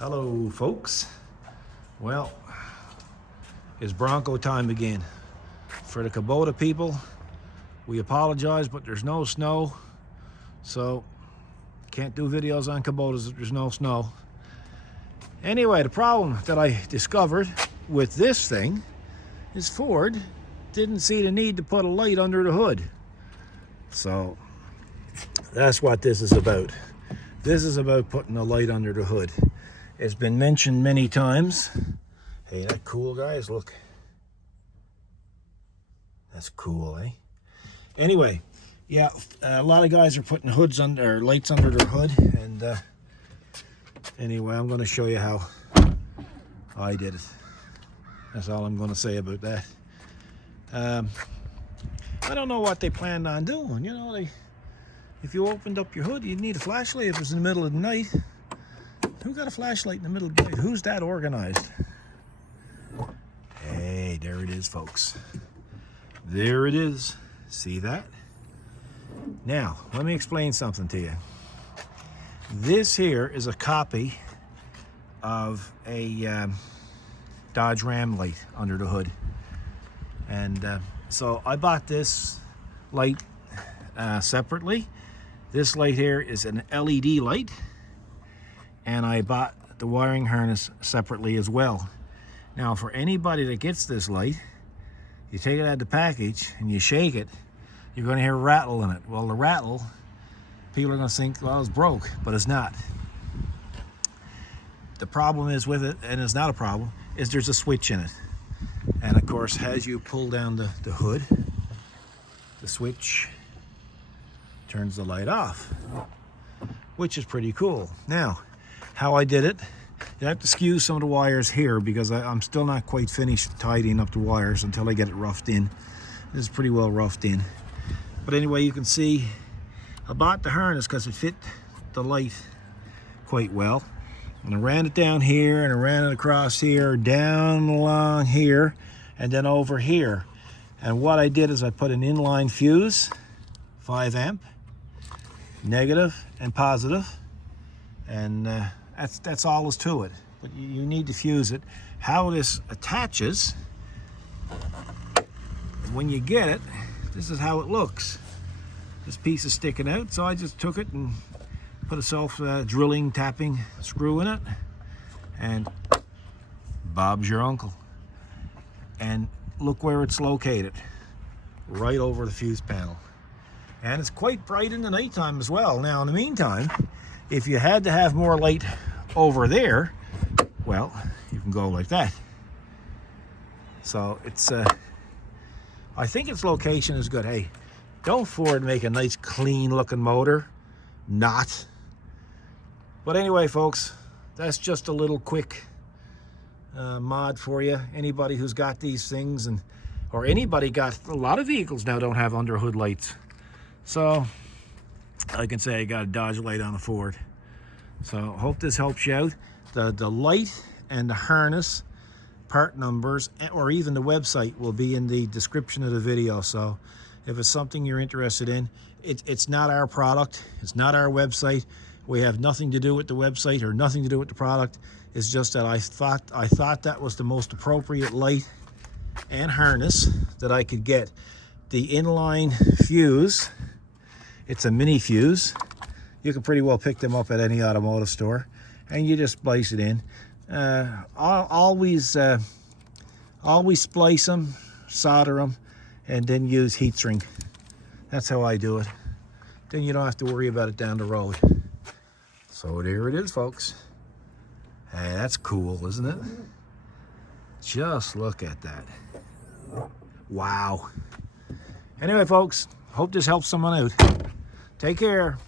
Hello folks. Well, it's Bronco time again. For the Kubota people, we apologize, but there's no snow, so can't do videos on Kubotas if there's no snow. Anyway, the problem that I discovered with this thing is Ford didn't see the need to put a light under the hood. So that's what this is about. This is about putting a light under the hood. It's been mentioned many times. Hey, that cool, guys? Look. That's cool, eh? Anyway, yeah, a lot of guys are putting hoods under, or lights under their hood, and anyway, I'm going to show you how I did it. That's all I'm going to say about that. I don't know what they planned on doing. You know, if you opened up your hood, you'd need a flashlight if it was in the middle of the night. Who got a flashlight in the middle of the night? Who's that organized? Hey, there it is, folks. There it is. See that? Now, let me explain something to you. This here is a copy of a Dodge Ram light under the hood. And so I bought this light separately. This light here is an LED light. And I bought the wiring harness separately as well. Now, for anybody that gets this light, you take it out of the package and you shake it, you're going to hear a rattle in it. Well, the rattle, people are going to think, well, it's broke, but it's not. The problem is with it, and it's not a problem, is there's a switch in it. And of course, as you pull down the hood, the switch turns the light off, which is pretty cool. Now, how I did it, you have to skew some of the wires here because I'm still not quite finished tidying up the wires until I get it roughed in. This is pretty well roughed in. But anyway, you can see I bought the harness because it fit the light quite well. And I ran it down here and I ran it across here, down along here, and then over here. And what I did is I put an inline fuse, 5 amp, negative and positive, and that's all is to it. But you need to fuse it. How this attaches, when you get it, this is how it looks. This piece is sticking out, so I just took it and put a self-drilling, tapping screw in it, and Bob's your uncle. And look where it's located, right over the fuse panel. And it's quite bright in the nighttime as well. Now, in the meantime, if you had to have more light over there, well, you can go like that. So it's, I think its location is good. Hey, don't Ford make a nice clean looking motor? Not. But anyway, folks, that's just a little quick mod for you. Anybody who's got these things, or anybody got, a lot of vehicles now don't have under hood lights. So I can say I got a Dodge light on a Ford. So hope this helps you out. The light and the harness part numbers, or even the website, will be in the description of the video. So if it's something you're interested in, it's not our product, it's not our website. We have nothing to do with the website or nothing to do with the product. It's just that I thought that was the most appropriate light and harness that I could get. The inline fuse, it's a mini fuse. You can pretty well pick them up at any automotive store, and you just splice it in. Always splice them, solder them, and then use heat shrink. That's how I do it. Then you don't have to worry about it down the road. So there it is, folks. Hey, that's cool, isn't it? Just look at that. Wow. Anyway, folks, hope this helps someone out. Take care.